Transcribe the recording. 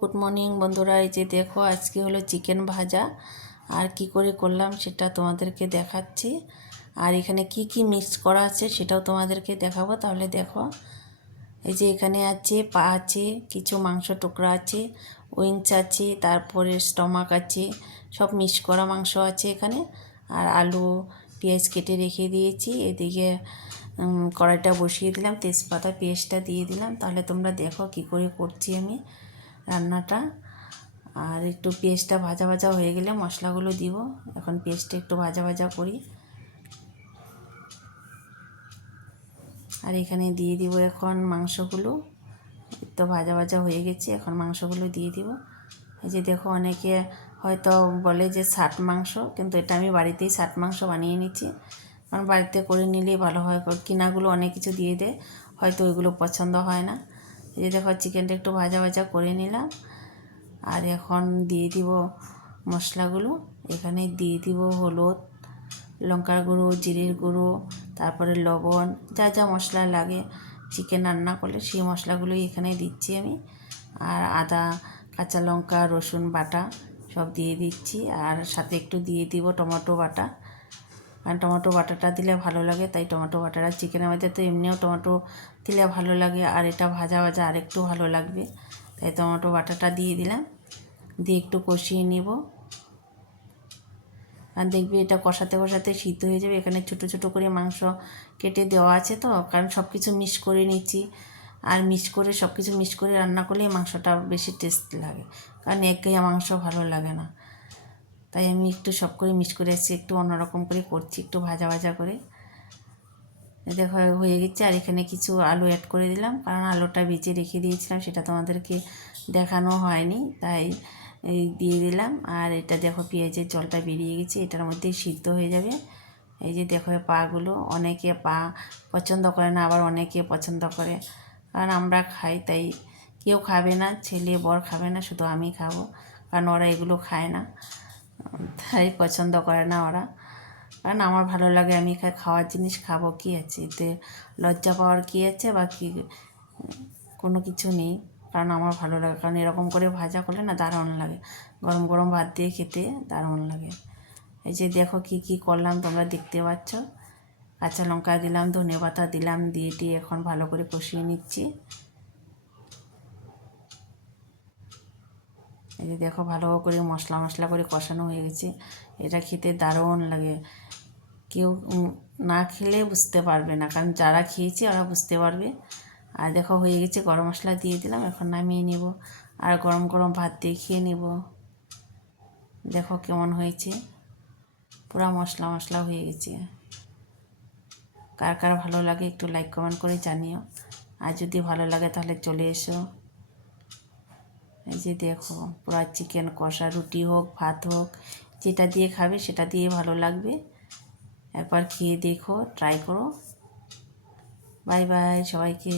Good morning বন্ধুরা। এই যে দেখো, আজকে হলো চিকেন ভাজা। আর কি করে করলাম সেটা তোমাদেরকে দেখাচ্ছি। আর এখানে কি কি মিক্স করা আছে সেটাও তোমাদেরকে দেখাবো। তাহলে দেখো, এই যে এখানে আছে পা আছে, কিছু মাংস টুকরা আছে, উইংস আছে, তারপরে স্টমাক আছে, সব মিক্স করা মাংস আছে এখানে। আর আলু, পেঁয়াজ কেটে রেখে দিয়েছি। এদিকে কড়াইটা বসিয়ে দিলাম, তেজপাতা পেঁয়াজটা দিয়ে দিলাম। তাহলে তোমরা দেখো কি করে করছি আমি। রান্নাটা। আর একটু পেঁয়াজটা ভাজা ভাজা হয়ে গেলে মশলাগুলো দিব। এখন পেঁয়াজটা একটু ভাজা ভাজা করি। আর এখানে দিয়ে দিব এখন মাংসগুলো। তো ভাজা ভাজা হয়ে গেছে, এখন মাংসগুলো দিয়ে দিব। এই যে দেখো অনেকে হয়তো বলে যে ষাট মাংস, কিন্তু এটা আমি বাড়িতেই ষাট মাংস বানিয়ে নিচ্ছি। কারণ বাড়িতে করে নিলেই ভালো হয়। কিনাগুলো অনেক কিছু দিয়ে দেয়, হয়তো ওইগুলো পছন্দ হয় না। যে দেখো চিকেনটা একটু ভাজা ভাজা করে নিলাম। আর এখন দিয়ে দিব মশলাগুলো। এখানে দিয়ে দিব হলুদ, লঙ্কার গুঁড়ো, জিরের গুঁড়ো, তারপরে লবণ, যা যা মশলা লাগে। চিকেন রান্না করলে সেই মশলাগুলোই এখানে দিচ্ছি আমি। আর আদা, কাঁচা লঙ্কা, রসুন বাটা সব দিয়ে দিচ্ছি। আর সাথে একটু দিয়ে দিব টমেটো বাটা। কারণ টমেটো বাটাটা দিলে ভালো লাগে, তাই টমেটো বাটাটা চিকেনের মধ্যে তো এমনিও টমেটো দিলে ভালো লাগে আর এটা ভাজা ভাজা আর একটু ভালো লাগবে। তাই টমেটো বাটাটা দিয়ে দিলাম, দিয়ে একটু কষিয়ে নিব। আর দেখবি এটা কষাতে কষাতে সিদ্ধ হয়ে যাবে, এখানে ছোট ছোট করে মাংস কেটে দেওয়া আছে তো, কারণ সব কিছু মিক্স করে নিচ্ছি। আর মিক্স করে সব কিছু মিক্স করে রান্না করলে মাংসটা বেশি টেস্ট লাগে, কারণ একঘেয়ে মাংস ভালো লাগে না। তাই আমি একটু সব করে মিক্স করে আসছি, একটু অন্যরকম করে করছি, একটু ভাজা ভাজা করে। দেখো, হয়ে গেছে। আর এখানে কিছু আলু অ্যাড করে দিলাম, কারণ আলুটা বেঁচে রেখে দিয়েছিলাম, সেটা তোমাদেরকে দেখানো হয়নি, তাই এই দিয়ে দিলাম। আর এটা দেখো, পেঁয়াজের জলটা বেরিয়ে গেছে, এটার মধ্যেই সিদ্ধ হয়ে যাবে। এই যে দেখো পাগুলো অনেকে পা পছন্দ করে না, আবার অনেকে পছন্দ করে। কারণ আমরা খাই, তাই কেউ খাবে না, ছেলে, বর খাবে না, শুধু আমি খাব, কারণ ওরা এগুলো খায় না। তাই পছন্দ করে না ওরা। কারণ আমার ভালো লাগে, আমি খাই খাওয়ার জিনিস খাব কী আছে? এতে লজ্জা পাওয়ার কী আছে বা কী? কোনো কিছু নেই। কারণ আমার ভালো লাগে, কারণ এরকম করে ভাজা করলে না দারুণ লাগে। গরম গরম ভাত দিয়ে খেতে দারুণ লাগে। এই যে দেখো কি কি করলাম, তোমরা দেখতে পাচ্ছ। কাঁচা লঙ্কা দিলাম ধনে পাতা দিলাম, দিয়ে দিয়ে এখন ভালো করে কষিয়ে নিচ্ছি। এই যে দেখো ভালো করে মশলা মশলা করে কষানো হয়ে গেছে। এটা খেতে দারুণ লাগে। কেউ না খেলে বুঝতে পারবে না, কারণ যারা খেয়েছে ওরা বুঝতে পারবে। আর দেখো হয়ে গেছে গরম মশলা দিয়ে দিলাম, এখন নামিয়ে নেব। আর গরম গরম ভাত দিয়ে খেয়ে নেব। দেখো কেমন হয়েছে। পুরা মশলা মশলা হয়ে গেছে। কার কার ভালো লাগে একটু লাইক কমেন্ট করে জানিও। আর যদি ভালো লাগে তাহলে চলে এসো। এই যে দেখো পুরা চিকেন কষা, রুটি হোক, ভাত হোক, যেটা দিয়ে খাবে সেটা দিয়ে ভালো লাগবে। একবার খেয়ে দেখো ট্রাই করো। বাই বাই সবাইকে।